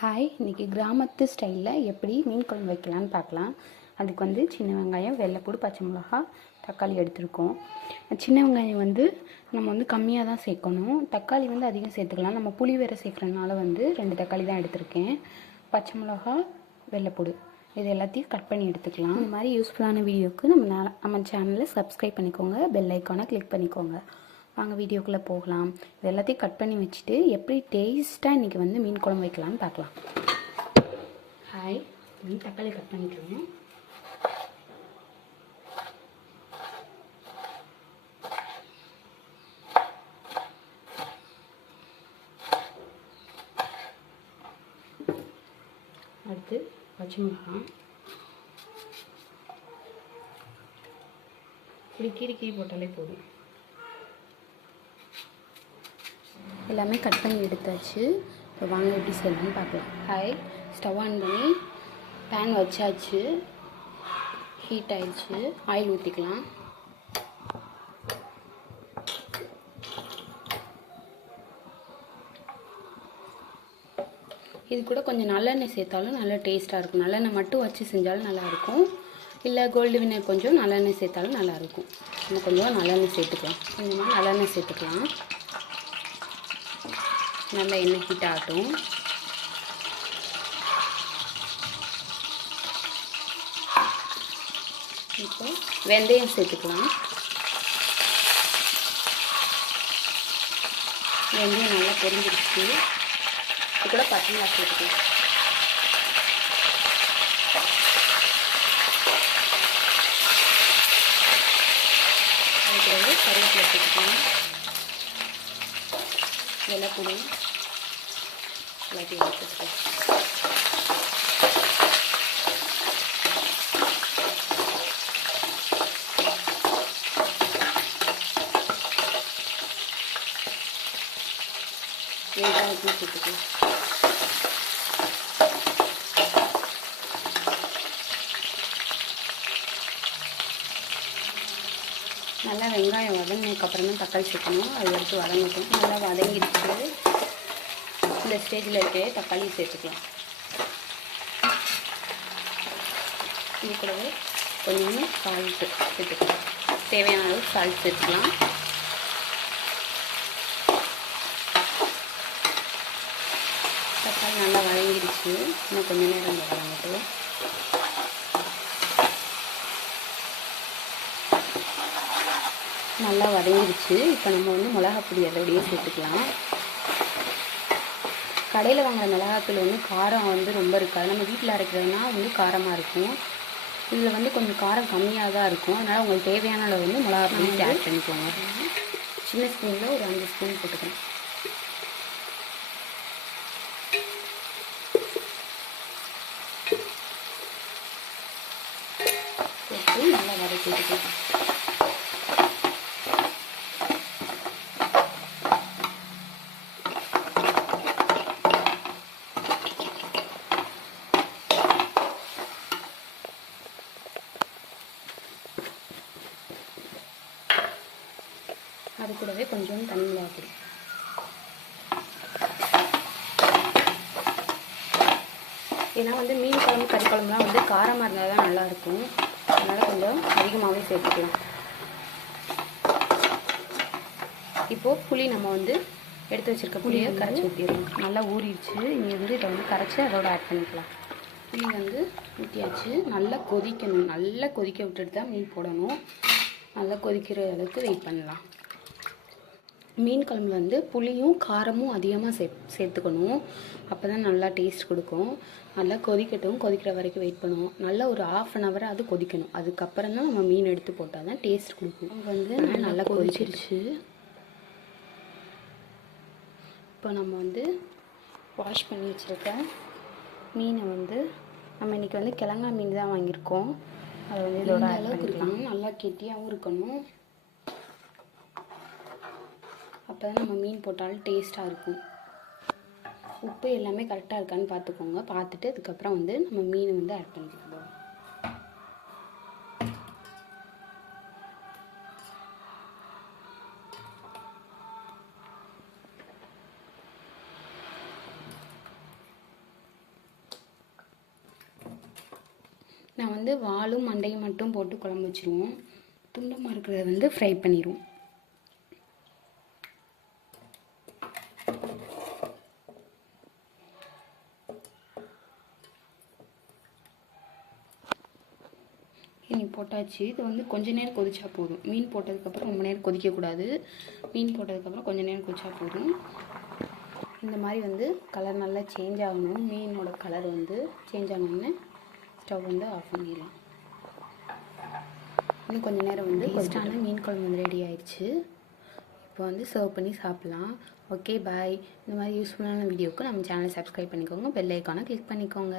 Hi, இன்றைக்கி கிராமத்து ஸ்டைலில் எப்படி மீன் குழம்பு வைக்கலான்னு பார்க்கலாம். அதுக்கு வந்து சின்ன வெங்காயம், வெள்ளைப்பூடு, பச்சை மிளகா, தக்காளி எடுத்துருக்கோம். சின்ன வெங்காயம் வந்து நம்ம வந்து கம்மியாக தான் சேர்க்கணும். தக்காளி வந்து அதிகம் சேர்த்துக்கலாம். நம்ம புளி வேறு சேர்க்குறதுனால வந்து 2 தக்காளி தான் எடுத்திருக்கேன். பச்சை மிளகா, வெள்ளைப்பூடு இது எல்லாத்தையும் கட் பண்ணி எடுத்துக்கலாம். இந்த மாதிரி யூஸ்ஃபுல்லான வீடியோவுக்கு நம்ம சேனலை சப்ஸ்கிரைப் பண்ணிக்கோங்க, பெல் ஐக்கானை கிளிக் பண்ணிக்கோங்க. வாங்க வீடியோக்குள்ளே போகலாம். இது எல்லாத்தையும் கட் பண்ணி வச்சுட்டு எப்படி டேஸ்ட்டாக இன்றைக்கி வந்து மீன் குழம்பு வைக்கலான்னு பார்க்கலாம். ஹாய், தக்காளி கட் பண்ணிக்கிறோம். அடுத்து பச்சை மிளகாய் இப்படி கீரி போட்டாலே போதும். எல்லாமே கட் பண்ணி எடுத்தாச்சு. இப்போ வாங்க எப்படி செய்யலாம்னு பார்க்கலாம். ஹாய், ஸ்டவ் ஆன் பண்ணி பேன் வச்சாச்சு. ஹீட் ஆயிடுச்சு. ஆயில் ஊற்றிக்கலாம். இது கூட கொஞ்சம் நல்லெண்ணெய் சேர்த்தாலும் நல்லா டேஸ்ட்டாக இருக்கும். நல்லெண்ணெய் மட்டும் வச்சு செஞ்சாலும் நல்லாயிருக்கும். இல்லை கோல்டு வினர் கொஞ்சம் நல்லெண்ணெய் சேர்த்தாலும் நல்லாயிருக்கும். நம்ம கொஞ்சம் நல்லெண்ணெய் சேர்த்துக்கலாம். கொஞ்சமாக நல்லெண்ணெய் சேர்த்துக்கலாம். நல்லா எண்ணெய் ஹீட் ஆகட்டும். இப்போ வெந்தயம் சேர்த்துக்கலாம். வெந்தயம் நல்லா பொரிஞ்சிருச்சு. இது கூட பச்சை மிளகாய் சேர்த்துக்கலாம். அதுக்கு கருவேப்பிலை சேர்த்துக்கலாம். வெள்ளைப்பூடு எல்லாத்தையும் எடுத்துக்கலாம். வெங்காயத்தையும் சேர்த்துக்கலாம். நல்லா வெங்காயம் வதங்கினதுக்கப்புறம் தான் தக்காளி சேர்க்கணும். அது வரைக்கும் வதங்கட்டும். நல்லா வதங்கிடுச்சு. இந்த ஸ்டேஜில் இருக்க தக்காளி சேர்த்துக்கலாம். இது கூடவே கொஞ்சம் சால்ட்டு சேர்த்துக்கலாம். தேவையான அளவு சால்ட் சேர்த்துக்கலாம். தக்காளி நல்லா வதங்கிடுச்சு. இன்னும் கொஞ்சம் நேரம் வதங்கட்டும். நல்லா வதங்கிடுச்சு. இப்போ நம்ம வந்து மிளகாப்பொடி அதோடையே சேர்த்துக்கலாம். கடையில் வாங்குகிற மிளகாத்தூள் வந்து காரம் வந்து ரொம்ப இருக்காது. நம்ம வீட்டில் அரைக்கிறதுனா வந்து காரமாக இருக்கும். இதில் வந்து கொஞ்சம் காரம் கம்மியாக தான் இருக்கும். அதனால் உங்களுக்கு தேவையான அளவு வந்து மிளகாப்பொடி ஆட் பண்ணிக்கோங்க. சின்ன ஸ்பூனில் ஒரு 5 ஸ்பூன் போட்டுக்கிறேன். போட்டு நல்லா வதக்கிட்டுக்கலாம். அது கூடவே கொஞ்சம் தனி மிளகாய். ஏன்னா வந்து மீன் குழம்பு, கறி குழம்புலாம் வந்து காரமாக இருந்தால் தான் நல்லாயிருக்கும். அதனால் கொஞ்சம் அதிகமாகவே சேர்த்துக்கலாம். இப்போது புளி நம்ம வந்து எடுத்து வச்சுருக்க புளியை கரைச்சி ஊற்றிடணும். நல்லா ஊறிடுச்சு. இங்கே வந்து இதை வந்து கரைச்சி அதோட ஆட் பண்ணிக்கலாம். புளி வந்து ஊற்றியாச்சு. நல்லா கொதிக்கணும். நல்லா கொதிக்க விட்டுட்டு தான் மீன் போடணும். நல்லா கொதிக்கிற அளவுக்கு வெயிட் பண்ணலாம். மீன் குழம்புல வந்து புளியும் காரமும் அதிகமாக சேர்த்துக்கணும். அப்போ தான் நல்லா டேஸ்ட் கொடுக்கும். நல்லா கொதிக்கட்டும். கொதிக்கிற வரைக்கும் வெயிட் பண்ணுவோம். நல்லா ஒரு 1/2 hour அது கொதிக்கணும். அதுக்கப்புறம் தான் நம்ம மீன் எடுத்து போட்டால் தான் டேஸ்ட் கொடுக்கும். வந்து நல்லா கொதிச்சிருச்சு. இப்போ நம்ம வந்து வாஷ் பண்ணி வச்சுருக்க மீனை வந்து நம்ம இன்றைக்கி வந்து கிழங்கா மீன் தான் வாங்கியிருக்கோம். அது வந்து இதோட அளவுக்கு இருக்கணும். நல்லா கெட்டியாகவும் இருக்கணும். அப்போ தான் நம்ம மீன் போட்டாலும் டேஸ்ட்டாக இருக்கும். உப்பு எல்லாமே கரெக்டாக இருக்கான்னு பார்த்துக்கோங்க. பார்த்துட்டு அதுக்கப்புறம் வந்து நம்ம மீன் வந்து ஆட் பண்ணிக்கலாம். நான் வந்து வாலும் மண்டையும் மட்டும் போட்டு குழம்பு வச்சுருவோம். துண்டமாக இருக்கிறத வந்து ஃப்ரை பண்ணிடுவோம். இனி போட்டாச்சு. இது வந்து கொஞ்ச நேரம் கொதிச்சா போதும். மீன் போட்டதுக்கப்புறம் ரொம்ப நேரம் கொதிக்கக்கூடாது. மீன் போட்டதுக்கப்புறம் கொஞ்ச நேரம் கொதிச்சா போதும். இந்த மாதிரி வந்து கலர் நல்லா சேஞ்ச் ஆகணும். மீனோட கலர் வந்து சேஞ்ச் ஆனோடனே ஸ்டவ் வந்து ஆஃப் பண்ணிடலாம். இன்னும் கொஞ்சம் நேரம் வந்து டேஸ்டான மீன் குழம்பு வந்து ரெடி ஆயிடுச்சு. இப்போ வந்து சர்வ் பண்ணி சாப்பிட்லாம். Okay bye. இந்த மாதிரி யூஸ்ஃபுல்லான வீடியோவுக்கு நம்ம சேனலை சப்ஸ்கிரைப் பண்ணிக்கோங்க. பெல் ஐக்கானை கிளிக் பண்ணிக்கோங்க.